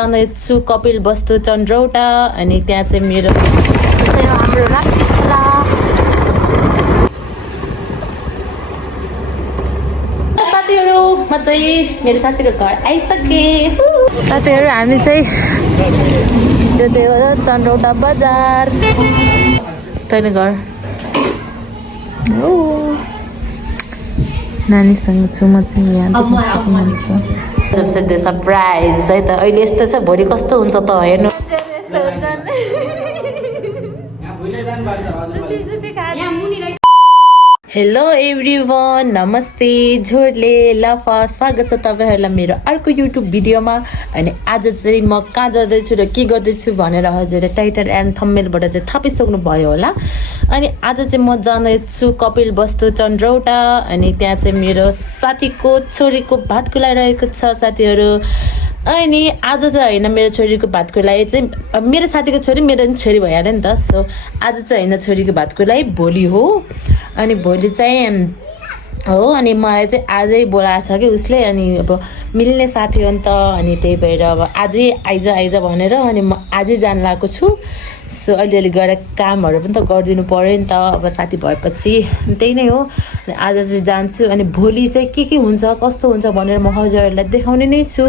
जाँदैछु कपिल वस्तु चन्द्रौटा अनि त्यहाँ चाहिँ मेरो हाम्रो राप्ती खोला साथीहरू म चाहिँ मेरो साथीको घर आइसकेँ। साथीहरू हामी चाहिँ त्यो चाहिँ हो चन्द्रौटा बजार तैँले घर नानीसँग छु म चाहिँ यहाँ देख्न सक्नुहुन्छ। त्यो सरप्राइज है त अहिले यस्तो छ भोलि कस्तो हुन्छ त हेर्नु। हेलो एभ्रिवान नमस्ते झोडले लफा स्वागत छ तपाईँहरूलाई मेरो अर्को युट्युब भिडियोमा। अनि आज चाहिँ म कहाँ जाँदैछु र के गर्दैछु भनेर हजुरले टाइटल एन्ड थम्बनेलबाट चाहिँ थापिसक्नु भयो होला। अनि आज चाहिँ म जाँदैछु कपिल वस्तु चन्द्रौटा अनि त्यहाँ चाहिँ मेरो साथीको छोरीको भात खुलाइरहेको छ साथीहरू। अनि आज चाहिँ होइन मेरो छोरीको भातको लागि चाहिँ मेरो साथीको छोरी मेरो पनि छोरी भइहाल्यो नि त। सो आज चाहिँ होइन छोरीको भातको लागि भोलि हो। अनि भोलि चाहिँ हो अनि मलाई चाहिँ आजै बोलाएको छ कि उसले। अनि अब मिल्ने साथी हो नि त अनि त्यही भएर अब आजै आइज भनेर अनि म आजै जान लागेको छु। सो अलिअलि गएर कामहरू पनि त गरिदिनु पऱ्यो नि त अब साथी भएपछि त्यही नै हो। अनि आज चाहिँ जान्छु अनि भोलि चाहिँ के हुन्छ कस्तो हुन्छ भनेर म हजुरहरूलाई देखाउने नै छु।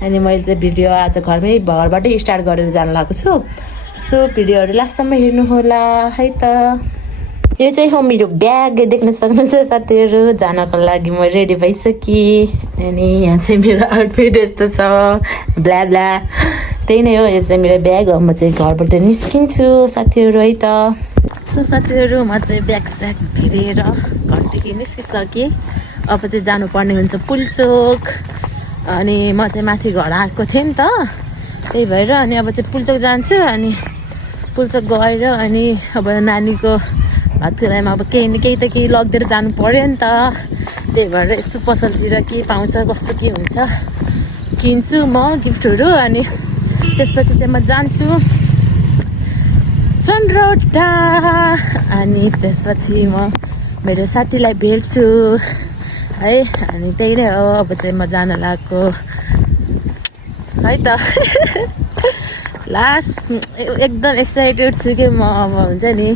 अनि मैले चाहिँ भिडियो आज घरबाटै स्टार्ट गरेर जान लागेको छु। सो भिडियोहरू लास्टसम्म हेर्नु होला है त। यो चाहिँ हो मेरो ब्याग देख्न सक्नुहुन्छ साथीहरू। जानको लागि म रेडी भइसकेँ। अनि यहाँ चाहिँ मेरो आउटफिट यस्तो छ ब्ला ब्ला त्यही नै हो। यो चाहिँ मेरो ब्याग हो। म चाहिँ घरबाट निस्किन्छु साथीहरू है त। सो साथीहरू म चाहिँ ब्याग स्याग भिरेर घरदेखि निस्किसकेँ। अब चाहिँ जानुपर्ने हुन्छ पुल्चोक। अनि म चाहिँ माथि घर आएको थिएँ नि त त्यही भएर अनि अब चाहिँ पुल्चोक जान्छु। अनि पुल्चोक गएर अनि अब नानीको भात खुवाइमा अब केही त केही लगेर जानु पऱ्यो नि त। त्यही भएर यस्तो पसलतिर के पाउँछ कस्तो के हुन्छ किन्छु म गिफ्टहरू। अनि त्यसपछि चाहिँ म जान्छु चन्द्रौटा। अनि त्यसपछि म मेरो साथीलाई भेट्छु है। अनि त्यही नै हो अब चाहिँ म जान लागेको है त। लास्ट एकदम एक्साइटेड छु कि म अब हुन्छ नि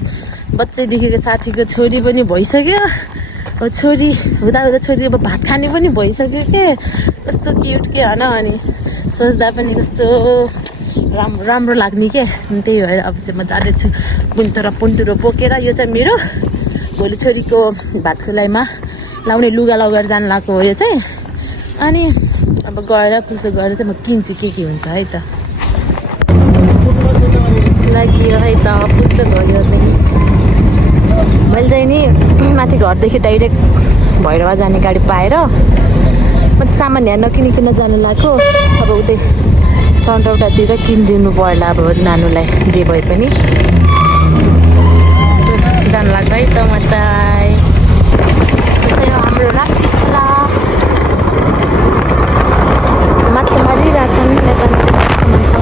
बच्चैदेखिको साथीको छोरी पनि भइसक्यो। अब छोरी हुँदा छोरी अब भात खाने पनि भइसक्यो के कस्तो क्युट के होइन। अनि सोच्दा पनि कस्तो राम्रो लाग्ने के। त्यही भएर अब चाहिँ म जाँदैछु पुन्तुरो बोकेर। यो चाहिँ मेरो भोलि छोरीको भात खुवाइमा लाउने लुगा लगेर जानु लागेको हो यो चाहिँ। अनि अब गएर पुल्चोक गएर चाहिँ म किन्छु के हुन्छ है त। लागियो है त पुल्चोक गयो चाहिँ मैले चाहिँ नि माथि घरदेखि डाइरेक्ट भैरवा जाने गाडी पाएर म चाहिँ सामान यहाँ नकिनिकन जानु लागेको। अब उतै चन्द्रौटातिर किनिदिनु पर्ला अब नानुलाई जे भए पनि जानु लाग्छ है त। म चाहिँ हाम्रो राप्ती खोला माछा मारिरहेछन् यता हुन्छ।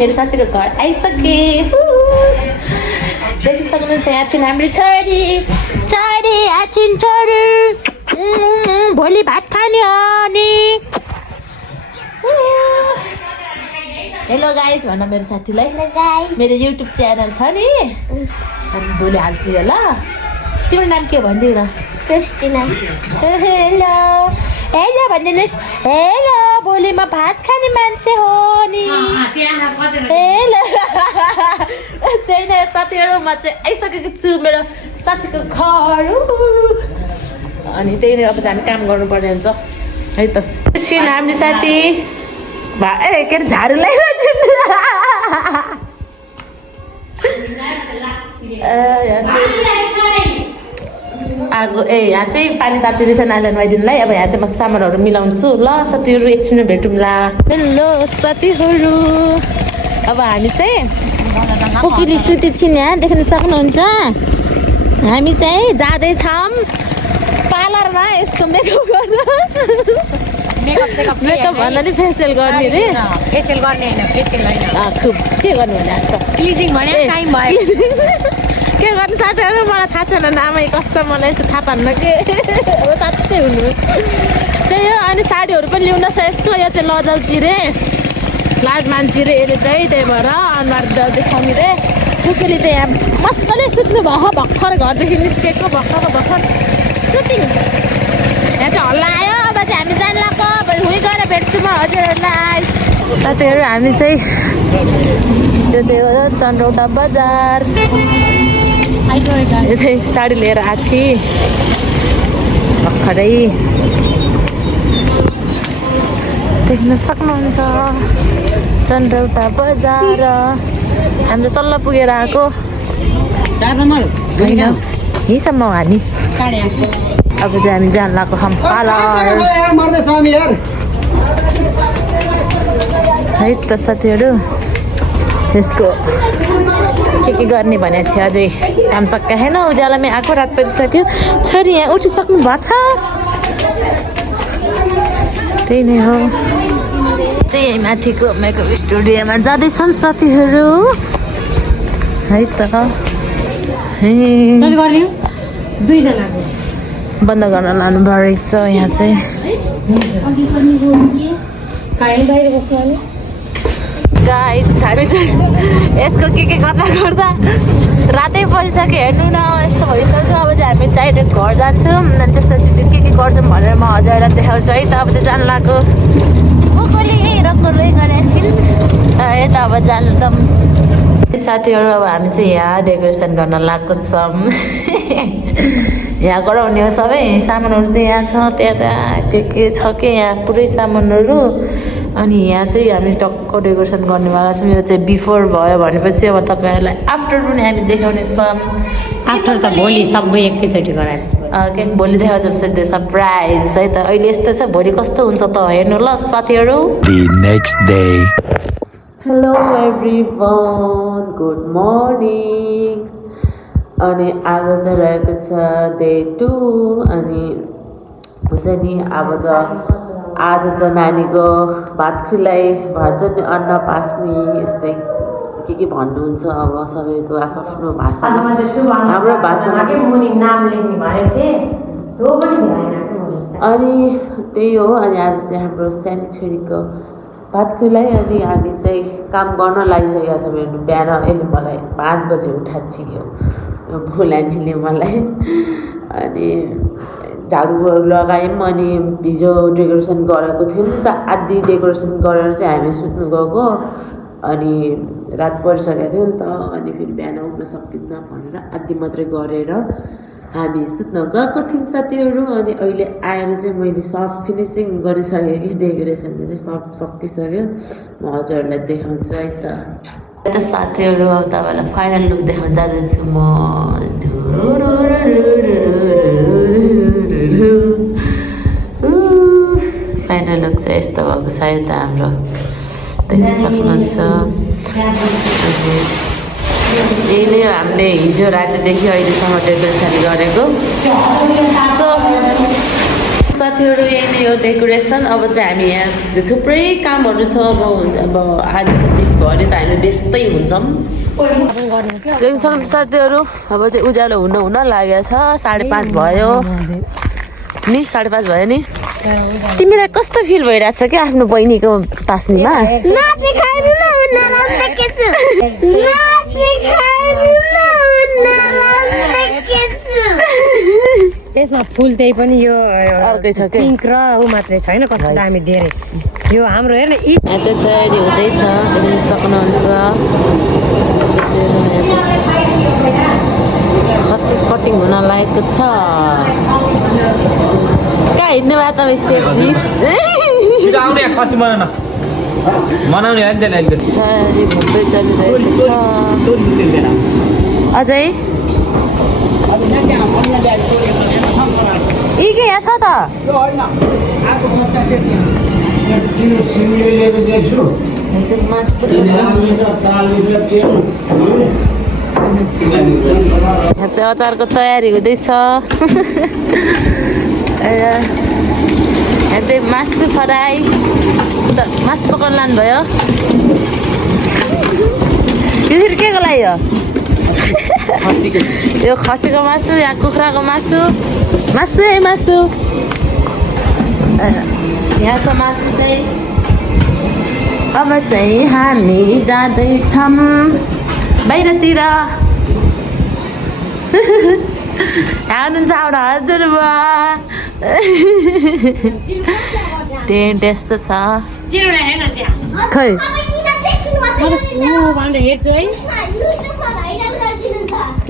मेरो साथीको घर आइसकेँ। देख्न सक्नुहुन्छ यहाँ छिन् हाम्रो छोरी आछिन् छोरी भोलि भात खाने हो नि। हेलो गाइज भन मेरो साथीलाई। मेरो युट्युब च्यानल छ नि अनि भोलि हाल्छु ल। तिम्रो नाम के भनिदिउ न। क्रिस्टिना। हेलो भनिदिनुहोस्। हेलो भोलि म भात खाने मान्छे हो नि। हेलो त्यही नै साथीहरू म चाहिँ आइसकेको छु मेरो साथीको घर। अनि त्यही नै अब चाहिँ हामी काम गर्नुपर्ने हुन्छ है त एकछिन हाम्रो साथी ए के अरे झाडु लगाइरहेको आगो यहाँ चाहिँ पानी तातिरहेछ नाइला नुहाइदिनुलाई अब यहाँ चाहिँ म सामानहरू मिलाउँछु ल साथीहरू एकछिन भेटौँला हेलो साथीहरू अब हामी चाहिँ कोकिली सुती छिन् यहाँ देख्न सक्नुहुन्छ हामी चाहिँ जाँदैछौँ पार्लरमा यसको मेकअप गर्न मेकअप भन्दा नि फेसियल गर्ने रे फेसियल गर्ने होइन फेसियल होइन खुब के गर्नु भने जस्तो क्लिजिङ भने टाइम भयो के गर्नु साथीहरू मलाई थाहा छैन नामै कस्तो मलाई यस्तो थाहा पान्न के अब साँच्चै हुनु त्यही हो अनि साडीहरू पनि ल्याउन छ यसको यो चाहिँ लजाउँची रे लाज मान्छे रे यसले चाहिँ त्यही भएर अनुहार देखाउने रे कुकुरले चाहिँ यहाँ मस्तले सुत्नु भयो भर्खर घरदेखि निस्केको भर्खर सुटिङ यहाँ चाहिँ हल्ला आयो अब चाहिँ हामी जान लाग्यो अब हुँ गएर भेट्छु म हजुरहरूलाई साथीहरू हामी चाहिँ यो चाहिँ हो चन्द्रौटा बजार यो चाहिँ साडी लिएर आछि भर्खरै देख्न सक्नुहुन्छ चन्द्रौटा बजार हामी त तल्ल पुगेर आएको 4 नम्बर होइन यहीँसम्म हो हामी अब चाहिँ हामी जान लाग्यो हम पार्लर है त साथीहरू यसको के गर्ने भनेको छ अझै काम सक्का छैन उज्यालोमै आएको रात परिसक्यो छोरी यहाँ उठिसक्नु भएको छ त्यही नै हो चाहिँ यही माथिको मेकअप स्टुडियोमा जाँदैछन् साथीहरू है त बन्द गर्न लानु भयो रहेछ यहाँ चाहिँ गाइस हामी चाहिँ यसको के गर्दा रातै परिसक्यो हेर्नु न यस्तो भइसक्यो अब चाहिँ हामी डाइरेक्ट घर जान्छौँ अनि त्यसपछि के गर्छौँ भनेर म हजुरलाई देखाउँछु है त अब चाहिँ जानु लाग्यो रक्करले गरेको यता अब जान्छौँ साथीहरू अब हामी चाहिँ यहाँ डेकोरेसन गर्न लागेको छौँ यहाँ गराउने हो सबै सामानहरू चाहिँ यहाँ छ त्यहाँ के छ के यहाँ पुरै सामानहरू अनि यहाँ चाहिँ हामी टक्क डेकोरेसन गर्नेवाला छौँ यो चाहिँ बिफोर भयो भनेपछि अब तपाईँहरूलाई आफ्टर पनि हामी देखाउने छौँ आफ्टर त भोलि सबै एकैचोटि गराएपछि के भोलि देखाउँछ त्यो सरप्राइज है त अहिले यस्तो छ भोलि कस्तो हुन्छ त हेर्नु ल साथीहरू हेलो एभ्रिवान गुड मर्निङ अनि आज चाहिँ रहेको छ डे 2 अनि हुन्छ नि अब त आज त नानीको भात खुवाइ भन्छ नि अन्न पास्ने यस्तै के भन्नुहुन्छ अब सबैको आफ्नो भाषा हाम्रो भाषामा अनि त्यही हो अनि आज चाहिँ हाम्रो सानो छोरीको भात खुवाइ अनि हामी चाहिँ काम गर्न लागिसकेका छौँ हेर्नु बिहान यसले मलाई 5 बजे उठाइयो भोलानीले मलाई अनि झाडुहरू लगायौँ अनि हिजो डेकोरेसन गरेको थियौँ नि त आधी डेकोरेसन गरेर चाहिँ हामी सुत्नु गएको अनि रात परिसकेको थियो नि त अनि फेरि बिहान उठ्न सकिन्न भनेर आधी मात्रै गरेर हामी सुत्न गएको थियौँ साथीहरू अनि अहिले आएर चाहिँ मैले सब फिनिसिङ गरिसकेँ कि डेकोरेसनमा चाहिँ सब सकिसक्यो म हजुरहरूलाई देखाउँछु है त साथीहरू अब तपाईँलाई फाइनल लुक देखाउन जाँदैछु म फाइनल लुक चाहिँ यस्तो भएको छ है त हाम्रो देख्न सक्नुहुन्छ यही नै हामीले हिजो रातिदेखि अहिलेसम्म डेकोरेसन गरेको सो साथीहरू यही नै हो डेकोरेसन अब चाहिँ हामी यहाँ थुप्रै कामहरू छ अब आजको दिनभरि त हामी व्यस्तै हुन्छौँ देख्न सक्नुहुन्छ साथीहरू अब चाहिँ उज्यालो हुन लागेको छ 5:30 भयो नि 5:30 भयो नि तिमीलाई कस्तो फिल भइरहेछ क्या आफ्नो बहिनीको पास्नीमा त्यसमा फुल त्यही पनि यो अर्कै छ क्या पिङ्क र ऊ मात्रै छैन कस्तो दामी धेरै यो हाम्रो हेर्न यहाँ चाहिँ तयारी हुँदैछ देख्न सक्नुहुन्छ खसी कटिङ हुन लागेको छ हिँड्नु भयो तपाईँ सेफजी छिटो आउने खसी बनाउन मनाउने होइन अलिकति अरे भव्य चलिरहेको छ अझै यी के यहाँ छ त यहाँ चाहिँ अचारको तयारी हुँदैछ यहाँ चाहिँ मासु फ्राई मासु पकाउनु लानुभयो यो फेरि के को लागि हो यो खसीको मासु यहाँ कुखुराको मासु मासु है मासु यहाँ छ मासु चाहिँ अब चाहिँ हामी जाँदैछौँ बाहिरतिर हुनुहुन्छ हाम्रो हजुरबा टेन्ट यस्तो छ खै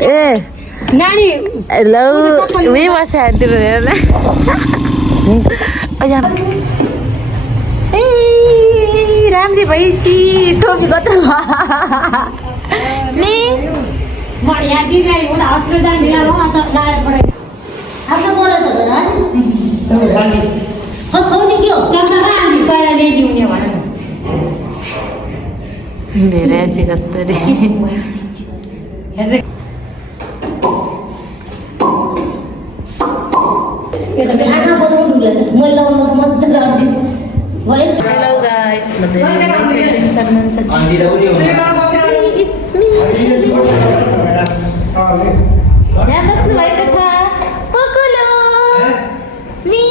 ए नानी हेलो उही बस्यो हान्तिर हेर ए राम्री भइछि टोपी कत्रो नि म यहाँ दिदी उता हस्पिटल जाने ढिला भयो अन्त लाएर पढाइ आफ्नो बोला त खौ नि के हो चम्चामा अनि पहिला ल्याइदिउने भनेर धेरै चाहिँ कस्तरी हेर्दै यो त मेरो आँखा बसाउनु ढुल्ला मैले लगाउनु त मजा लाग्यो भयो हेलो गाइस म चाहिँ देख्न सक्नुहुन्छ यहाँ बस्नु भएको छ पकुलो नि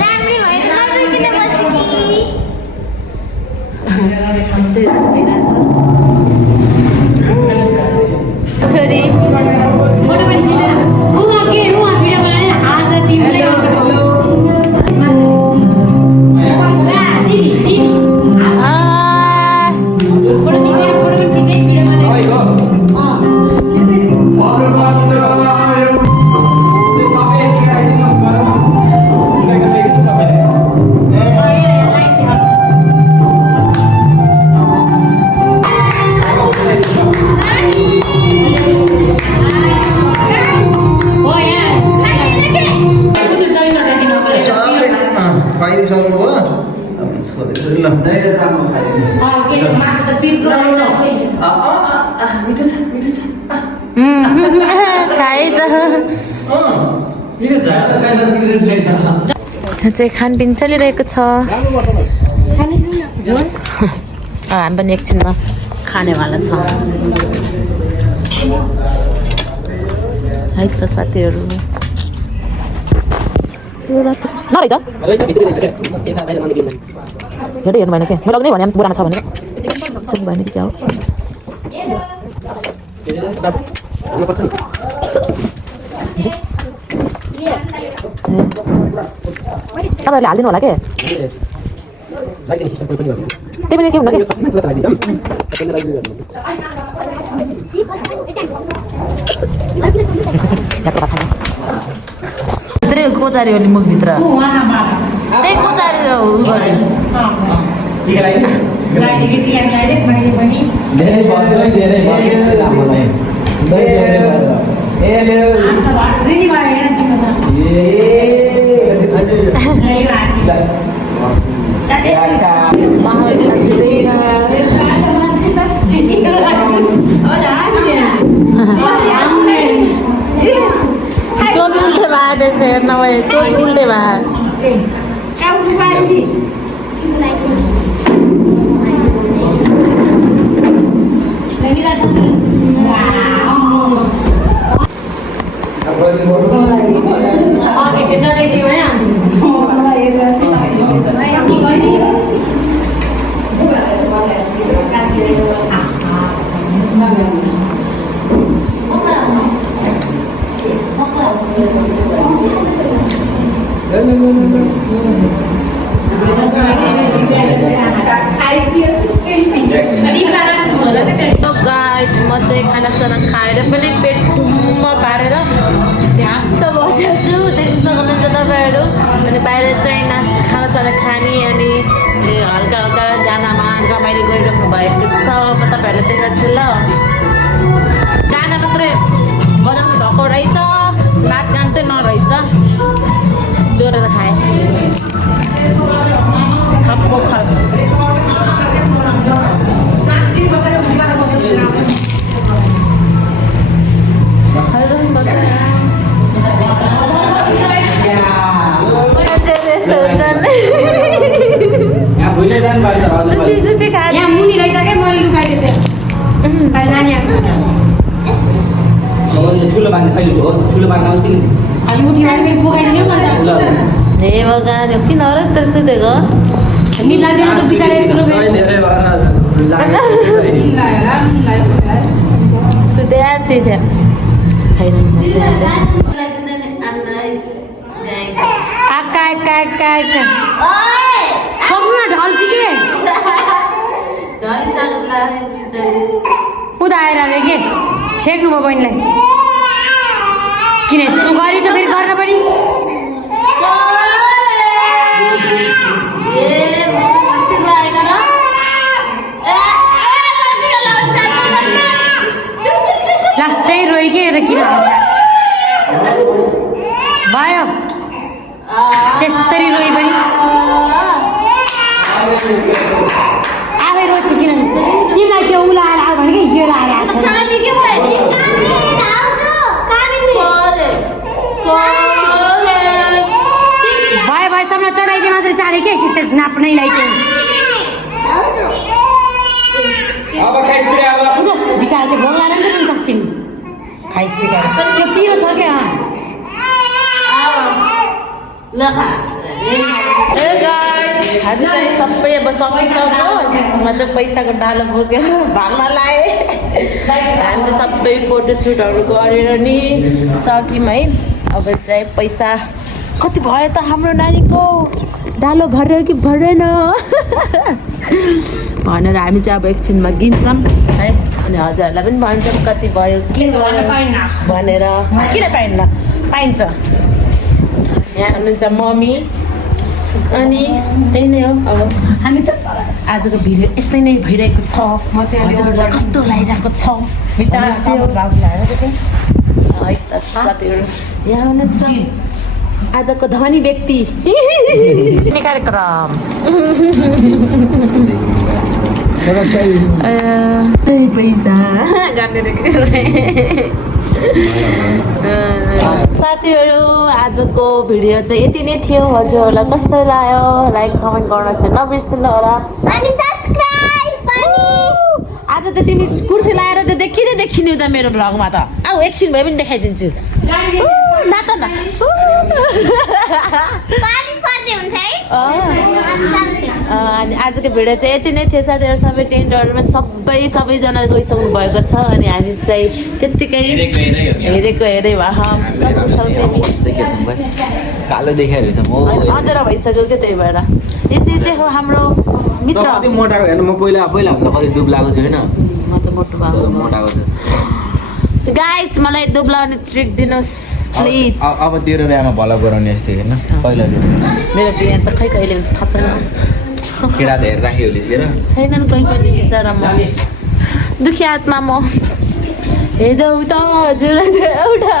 राम्री भएर राम्रो किन बस्ने यस्तै भइरहेछ छोरी फोटो पनि खिचेर उहाँ के उहाँ भिडियो बनाएर आज तिमीले दिदी दिदी फोटो खिचेर फोटो पनि खिचेर भिडियो बनाएर खाए त चाहिँ खानपिन चलिरहेको छ हामी पनि एकछिनमा खानेवाला छ है त साथीहरू नरहेछ हेर्दै हेर्नु भएन के मैले अघि नै भने बुढामा छ भने सुन्नु भएन कि क्या हो तपाईँहरूले हालिदिनु होला के त्यही पनि के हुन्न कि भित्रै कोचारीहरूले मुखभित्र त्यही कोचारी उ उल्टे भए त्यसको हेर्न भयो उल्टे भए ल गाना मात्रै बजाउनु भएको रहेछ नाचगान चाहिँ नरहेछ जोडेर खाएँ खप्पो खप यस्तो हुन्छन् सुपी सुपी खा यहाँ मुनि रहेछ क्या मैले लुकाइदिएको थिएँ नानी ठुलो बाँध्ने खैले हो ठुलो बाँध्न आउँछ नि अलि उठी आएर फेरि पुगाइदिनु अन्त हे भगवान् किन हरस त सुतेको निद लाग्दैन त बिचारा यत्रो बेर सुत्या छु खैन छोक्नु ढल्छ के उदाएर अरे के छेक्नु भयो बहिनीलाई किन यस्तो गरी त फेरि गर्न पनि लास्टै रोइ के त किन भयो त्यस्तरी रोइ पनि आफै रोज्छु किन तिमीलाई त्यो उलाएर आयो भने कि यो लाएर आएको छ भयो भएसम्म चढाइदिए मात्रै चाँडै के नाप्नै लगाइदियो बिचारा त्यो भोगाएर पनि पनि सक्छिन् खाइस बिचारा त्यो पिरो छ क्या हामी चाहिँ सबै अब सकिसक्यो म चाहिँ पैसाको डालो बोकेर भाग्न लाएँ हामी चाहिँ सबै फोटोसुटहरू गरेर नि सक्यौँ है अब चाहिँ पैसा कति भयो त हाम्रो नानीको डालो भर्यो कि भरेन भनेर हामी चाहिँ अब एकछिनमा गिन्छौँ है अनि हजुरहरूलाई पनि भन्छौँ कति भयो के भनेर किन पाइन्न पाइन्छ यहाँ हुनुहुन्छ मम्मी अनि त्यही नै हो अब हामी त आजको भिडियो यस्तै नै भइरहेको छ हजुरहरूलाई कस्तो लागिरहेको छ है त साथीहरू यहाँ हुनुहुन्छ आजको धनी व्यक्ति कार्यक्रम पैसा साथीहरू आजको भिडियो चाहिँ यति नै थियो हजुरहरूलाई कस्तो लाग्यो लाइक कमेन्ट गर्न चाहिँ नबिर्सनु होला आज त तिमी कुर्ती लाएर त देखिनु त मेरो भ्लगमा त आऊ एकछिन भए पनि देखाइदिन्छु नाच न अनि आजको भिडियो चाहिँ यति नै थियो साथीहरू सबै टेन्टहरूमा सबैजना गइसक्नु भएको छ अनि हामी चाहिँ त्यत्तिकै हेरेको हेरे कालो देखाइरहेछ म अँधेरो भइसक्यो क्या त्यही भएर यति चाहिँ हो हाम्रो मित्र कति मोटाको हेर्नु म पहिला भन्दा कति दुब्लाएको छु होइन म त मोटो भएको मोटाको छु गाइज मलाई दुब्लाउने ट्रिक दिनुहोस् प्लिज अब तेरो बिहामा भला गराउने यस्तो हेर्न पहिला मेरो बिहा त खै कहिले हुन्छ थाहा छैन केटा त हेरेर राखी होलिसेर छैनन् कोही पनि बिचरा म दुखी आत्मा म हेर्दै त हजुर एउटा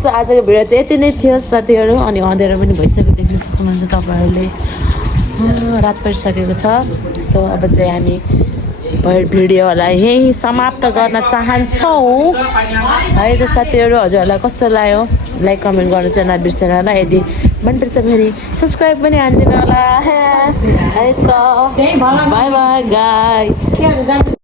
सो आजको भिडियो चाहिँ यति नै थियो साथीहरू अनि अँधेरो पनि भइसक्यो देख्न सक्नुहुन्छ तपाईँहरूले रात परिसकेको छ सो अब चाहिँ हामी भिडियोलाई यहीँ समाप्त गर्न चाहन्छौँ है त साथीहरू हजुरहरूलाई कस्तो लाग्यो लाइक कमेन्ट गर्नु चाहिँ नबिर्सनु होला यदि मनपर्छ भने सब्सक्राइब पनि हानिदिनु होला है त बाई बाई गाइस